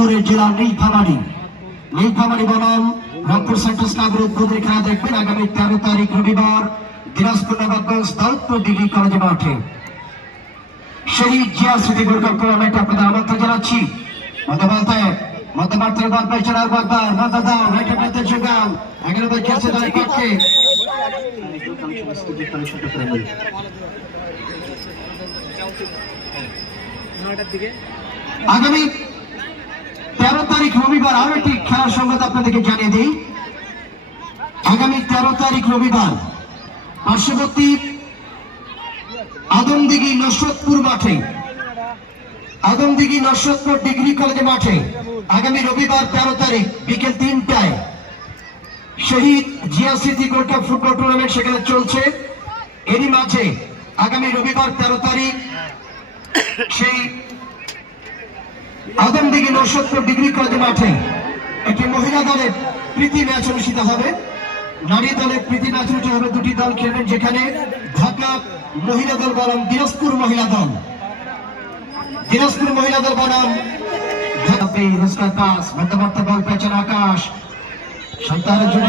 উত্তরের জেলা নীলফামারী বনাম রংপুর সেন্ট্রাল ক্লাবের উদ্বোধনী খেলা দেখবেন আগামী 13 তারিখ রবিবার দিনাজপুর নবাবগঞ্জ দাউদপুর ডিগ্রি কলেজ মাঠে। শহীদ জিয়া স্মৃতি গোল্ড কাপ টুর্নামেন্ট আপনাদের আমন্ত্রণ জানাচ্ছি। মধ্যমাঠের বল পেয়েছেন আর বারবার মাথা দাও রাইটে প্রান্তের যোগান 11 নম্বর খেলছে দলের পক্ষে। আগামী 13 তারিখ রবিবার আরো একটি খেলার সংবাদ আপনাদেরকে জানিয়ে দিই। আগামী 13 তারিখ রবিবার পার্শ্ববর্তী আদমদিঘি নসরতপুর ডিগ্রি কলেজ মাঠে আগামী রবিবার 13 তারিখ বিকেল 3টায় শহীদ জিয়া স্মৃতি গোল্ড কাপ ফুটবল টুর্নামেন্ট সেখানে চলছে। এরই মাঝে আগামী রবিবার 13 তারিখ সেই আদমদিঘি নসরতপুর ডিগ্রি কলেজ মাঠে একটি মহিলা দলের প্রীতি ম্যাচ অনুষ্ঠিত হবে। নারী দলের প্রীতি ম্যাচ অনুষ্ঠিত হবে। দুটি দল খেলবেন, যেখানে ঢাকা মহিলা দল বনাম দিনাজপুর মহিলা দল বনাম পাস মধ্যবর্তী বল পেয়েছেন আকাশ সন্তানের জন্য